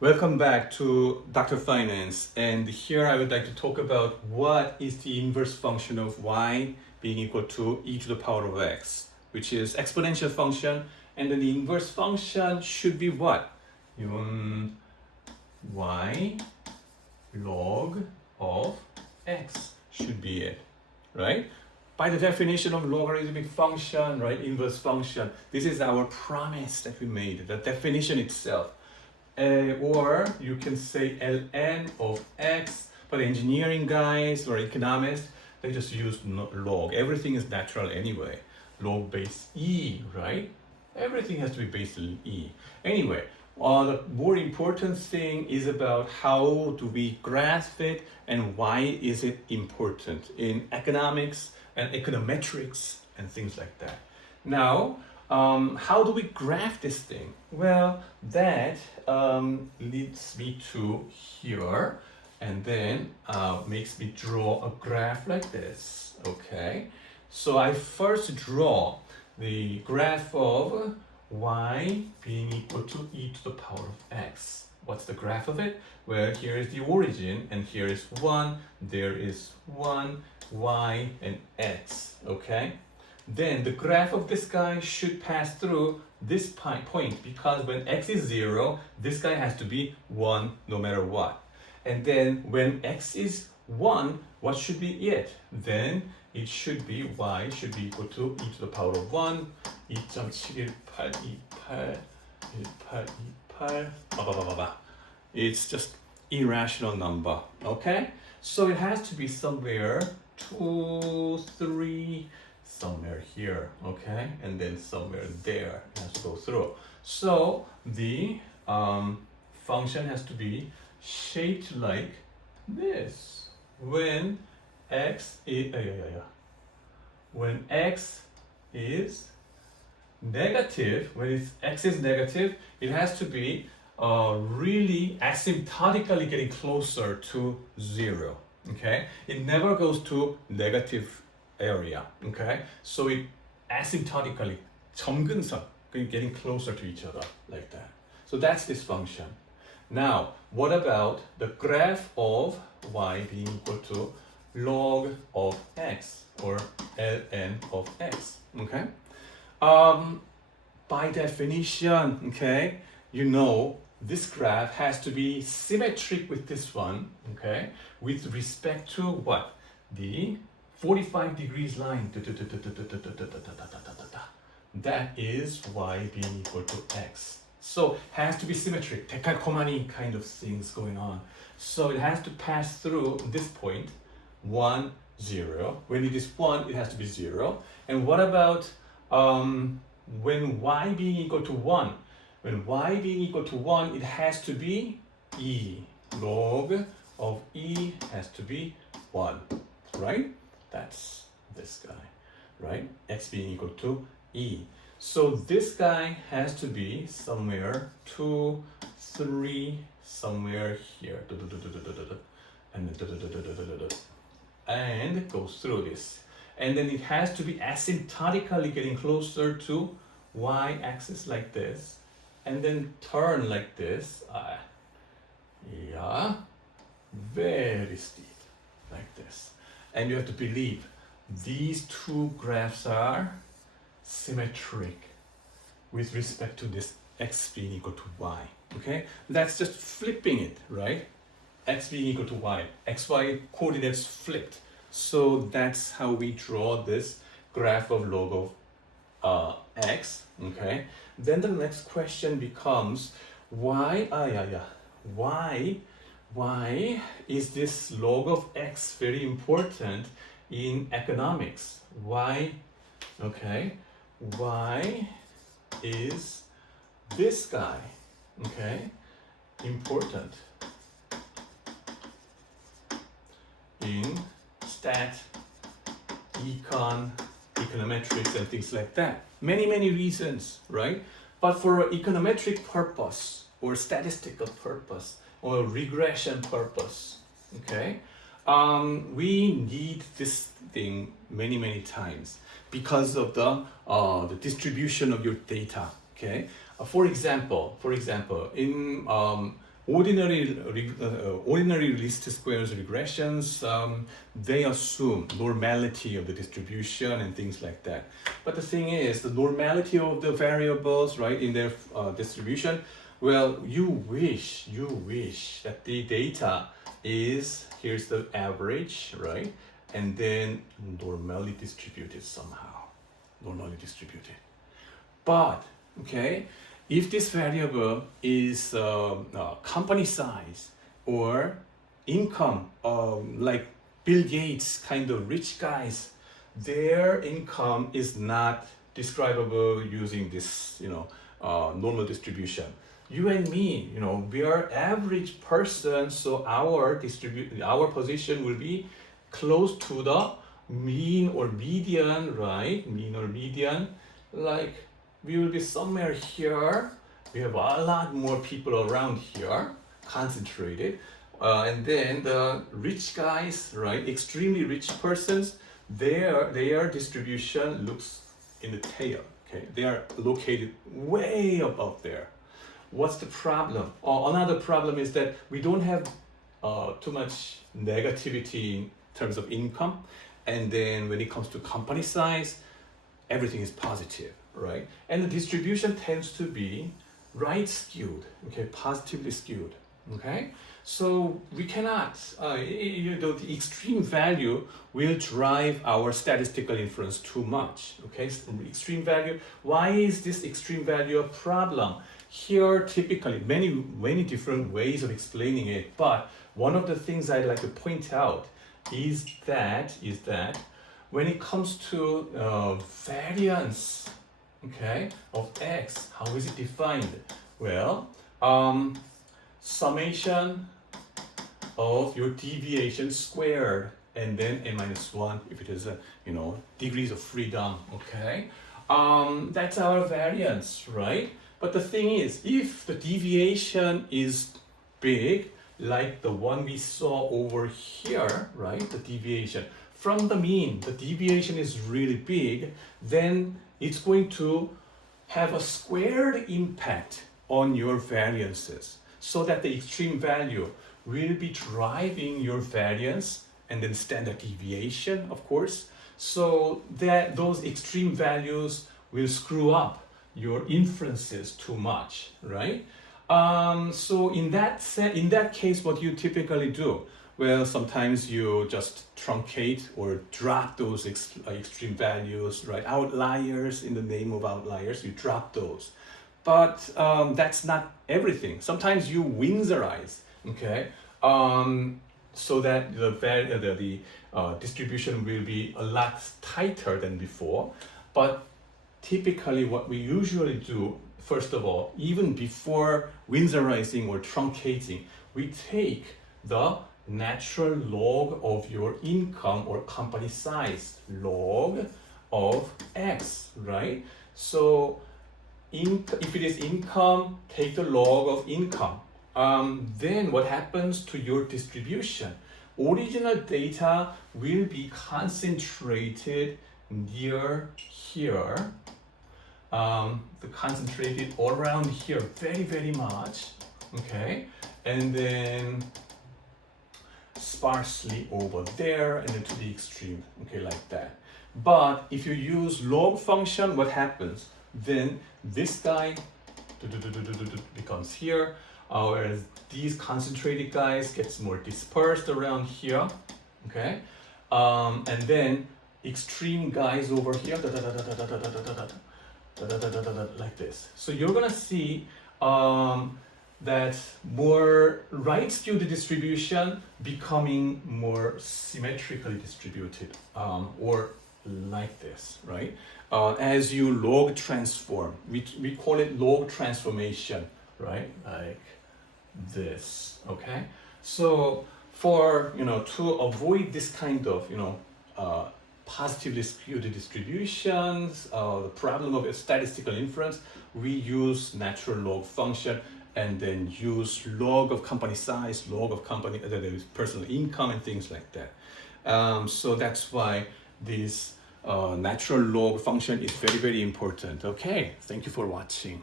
Welcome back to Dr. Finance, and here I would like to talk about what is the inverse function of y being equal to e to the power of x, which is exponential function, and then the inverse function should be what? Y log of x should be it, right? By the definition of logarithmic function, right, inverse function, this is our promise that we made, the definition itself. Or you can say ln of x, but engineering guys or economists, they just use log. Everything is natural anyway. Log base e, right? Everything has to be based on e. Anyway, the more important thing is about how do we graph it and why is it important in economics and econometrics and things like that. Now, how do we graph this thing? Well, that leads me to here and then makes me draw a graph like this, okay? So I first draw the graph of y being equal to e to the power of x. What's the graph of it? Well, here is the origin, and here is 1, there is 1, y, and x, okay? Then the graph of this guy should pass through this point, because when x is 0, this guy has to be 1 no matter what. And then when x is 1, what should be it? Then it should be y should be equal to e to the power of 1, 2.71828, It's just irrational number, okay? So it has to be somewhere 2, 3, somewhere here, okay? And then somewhere there, it has to go through. So the function has to be shaped like this. When x is when x is negative, when x is negative, it has to be really asymptotically getting closer to 0. Okay, it never goes to negative area. Okay, so it asymptotically 점근선, getting closer to each other like that. So that's this function. Now, what about the graph of y being equal to log of x or ln of x? Okay. By definition, okay, you know this graph has to be symmetric with this one, okay, with respect to what? The 45 degrees line. That is y being equal to x. So has to be symmetric, 데칼코마니 kind of things going on. So it has to pass through this point, 1, 0. When it is 1, it has to be 0. And what about when y being equal to 1? When y being equal to 1, it has to be e. Log of e has to be 1, right? That's this guy, right? X being equal to e. So this guy has to be somewhere 2, 3, somewhere here. And it goes through this. And then it has to be asymptotically getting closer to y-axis like this. And then turn like this. Yeah, very steep, like this. And you have to believe these two graphs are symmetric with respect to this x being equal to y. Okay, that's just flipping it, right? X being equal to y, xy coordinates flipped. So that's how we draw this graph of log of x. Okay, then the next question becomes why is this log of x very important in economics? Why? Okay, why is this guy, okay, important in stat, econ, econometrics, and things like that? Many reasons, right? But for econometric purpose or statistical purpose or regression purpose, okay, we need this thing many times because of the distribution of your data. Okay, for example, in ordinary least squares regressions, they assume normality of the distribution and things like that. But the thing is, the normality of the variables, right, in their distribution, well, you wish that the data is, here's the average, right, and then normally distributed somehow, normally distributed. But, okay, if this variable is company size or income, like Bill Gates kind of rich guys, their income is not describable using this, normal distribution. You and me, we are average person, so our position will be close to the mean or median, right? Mean or median, like we will be somewhere here. We have a lot more people around here, concentrated. And then the rich guys, right? Extremely rich persons, their distribution looks in the tail, okay? They are located way above there. What's the problem? Another problem is that we don't have too much negativity in terms of income. And then when it comes to company size, everything is positive, right? And the distribution tends to be right skewed, okay, positively skewed, okay? So we cannot, the extreme value will drive our statistical inference too much, okay? Extreme value, why is this extreme value a problem? Here, typically, many different ways of explaining it, but one of the things I'd like to point out is that when it comes to variance, okay, of x, how is it defined? Well, summation of your deviation squared and then n minus 1 if it is degrees of freedom, okay? That's our variance, right? But the thing is, if the deviation is big, like the one we saw over here, right? The deviation from the mean, the deviation is really big, then it's going to have a squared impact on your variances, so that the extreme value will be driving your variance and then standard deviation, of course, so that those extreme values will screw up your inferences too much, right? So in that case, what you typically do, well, sometimes you just truncate or drop those extreme values, right? Outliers, in the name of outliers, you drop those. But that's not everything. Sometimes you Windsorize, okay? So that the distribution will be a lot tighter than before. But typically what we usually do, first of all, even before Windsorizing or truncating, we take the natural log of your income or company size, log of x, right? So if it is income, take the log of income. Then what happens to your distribution? Original data will be concentrated near here, concentrated all around here very, very much, okay? And then sparsely over there and then to the extreme, okay, like that. But if you use log function, what happens? Then this guy becomes here, whereas these concentrated guys gets more dispersed around here, okay? And then extreme guys over here, like this. So you're gonna see that more right skewed distribution becoming more symmetrically distributed, or like this, right? As you log transform, we call it log transformation, right? Like this, okay? So for, to avoid this kind of, positively skewed distributions, the problem of a statistical inference, we use natural log function and then use log of company size, log of company, personal income and things like that. So that's why this natural log function is very, very important. Okay, thank you for watching.